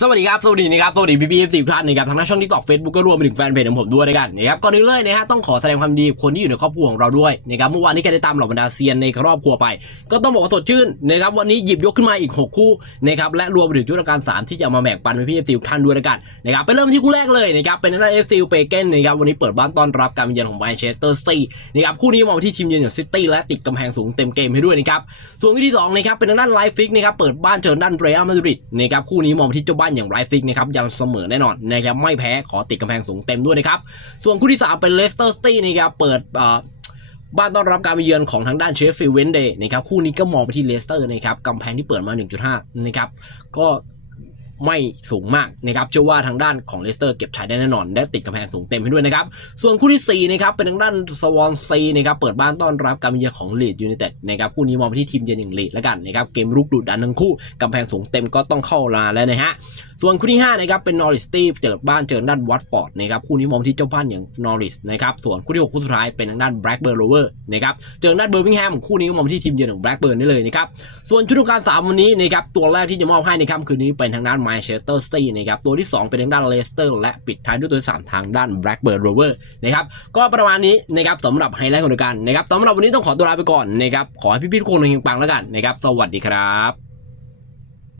สวัสดีครับ สวัสดีนะครับสวัสดีพี่พี่สิทุกท่านนะครับทั้งหน้าช่องทิกตอกเฟซบุ๊กก็รวมไปถึงแฟนเพจของผมด้วยด้วยกันนะครับก่อนอื่นเลยนะฮะต้องขอแสดงความดีคนที่อยู่ในครอบครัวของเราด้วยนะครับเมื่อวานนี้แกได้ตามเหล่าบรรดาเซียนในครอบครัวไป ก็ต้องบอกว่าสดชื่นนะครับวันนี้หยิบยกขึ้นมาอีก 6 คู่นะครับและรวมไปถึงชุดการ3ที่จะมาแบ่งปันพี่เอฟซีทุกท่านด้วยด้วยกันนะครับไปเริ่มที่คู่แรกเลยนะครับเป็นทางด้านเอฟซีเปเกนนะครับวันนี้เปิดบ้านต้อนรับการเยือนของแมนเชสเตอร์ซิตี้นะครับคู่นี้มองที่ทีมเยือนอย่างซิตี้และติดกำแพงสูงเต็มเกมให้ด้วยนะครับส่วนคู่ที่2นะครับเป็นทางด้านไลฟ์ฟิกนะครับเปิดบ้านเจอด้านเรอัลมาดริดนะครับคู่นี้มองที่เจ้าบ้านอย่างไรฟิกนะครับยังเสมอแน่นอนนะครับไม่แพ้ขอติดกำแพงสูงเต็มด้วยนะครับส่วนคู่ที่ 3 เป็นเลสเตอร์สตี้นะครับเปิดบ้านต้อนรับการไปเยือนของทางด้านเชฟฟิลด์เวนเดย์นะครับคู่นี้ก็มองไปที่เลสเตอร์นะครับกำแพงที่เปิดมา 1.5 นะครับก็ ไม่สูงมากนะครับเชื่อว่าทางด้านของเลสเตอร์เก็บชัยได้แน่นอน และติดกำแพงสูงเต็มให้ด้วยนะครับ ส่วนคู่ที่4นะครับเป็นทางด้านสวอนซีนะครับเปิดบ้านต้อนรับการมาเยือนของลีดยูไนเต็ดนะครับคู่นี้มองไปที่ทีมเยือนอย่างลีดแล้วกันนะครับเกมรุกดุดันทั้งคู่กำแพงสูงเต็มก็ต้องเข้าลาแล้วนะฮะส่วนคู่ที่5นะครับเป็นนอริสตี้เจอบ้านเจอด้านวัตฟอร์ดนะครับคู่นี้มองไปที่เจ้าบ้านอย่างนอริสนะครับส่วนคู่ที่6คู่สุดท้ายเป็นทางด้านแบล็กเบิร์นโรเวอร์นะครับเจอด้านเบอร์มิงแฮมคู่นี้มองที่ทีมเยือนของแบล็กเบิร์นได้เลยนะครับส่วนชุดการสามวันนี้นะครับตัวแรกที่จะมอบให้ในค่ำคืนนี้เป็นทางด้านแมนเชสเตอร์ซิตี้นะครับตัวที่ 2 เป็นทางด้านเลสเตอร์และปิดท้ายด้วยตัวที่สามทางด้านแบล็กเบิร์ดโรเวอร์นะครับก็ประมาณนี้นะครับสำหรับไฮไลท์ของรายการนะครับสำหรับวันนี้ต้องขอตัวลาไปก่อนนะครับขอให้พี่ๆทุกคนเฮงปังแล้วกันนะครับสวัสดีครับ